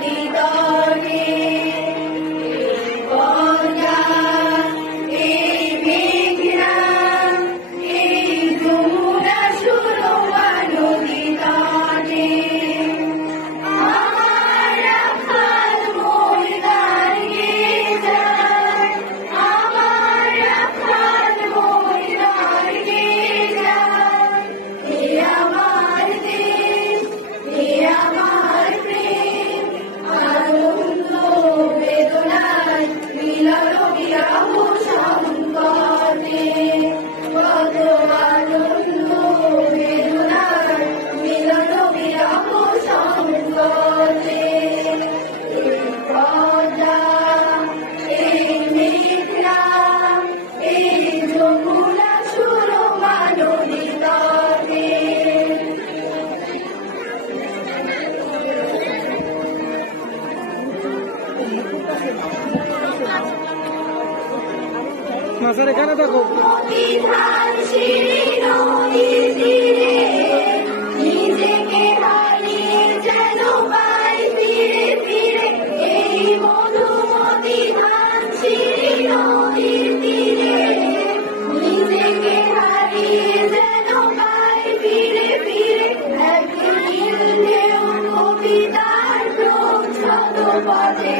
নদী তটে গঙ্গা এই মেঘনা এই যমুনা সুরমা নদী তটে আমার রাখাল মোর গান গেয়ে যায় আমার রাখাল মোর গান গেয়ে যায় হে আমার দেশ হে আমার প্রেম আনন্দ বেদনায় মিলন বিরাম সংকটে কত আনন্দ বেদনায় মিলন বিরাম সংকটে এই পদ্মা এই মেঘনা এই যমুনা সুরমা নদী তটে মাছের এখানে দেখো বিধান সিঁড়ি নদীর তীরে নিজেকে হারিয়ে যেন পাই ফিরে ফিরে এই মধুমতি ধান সিঁড়ি নদীর তীরে নিজেকে হারিয়ে যেন পাই ফিরে ফিরে এক নীল ঢেউ কবিতার প্রচ্ছদ পথে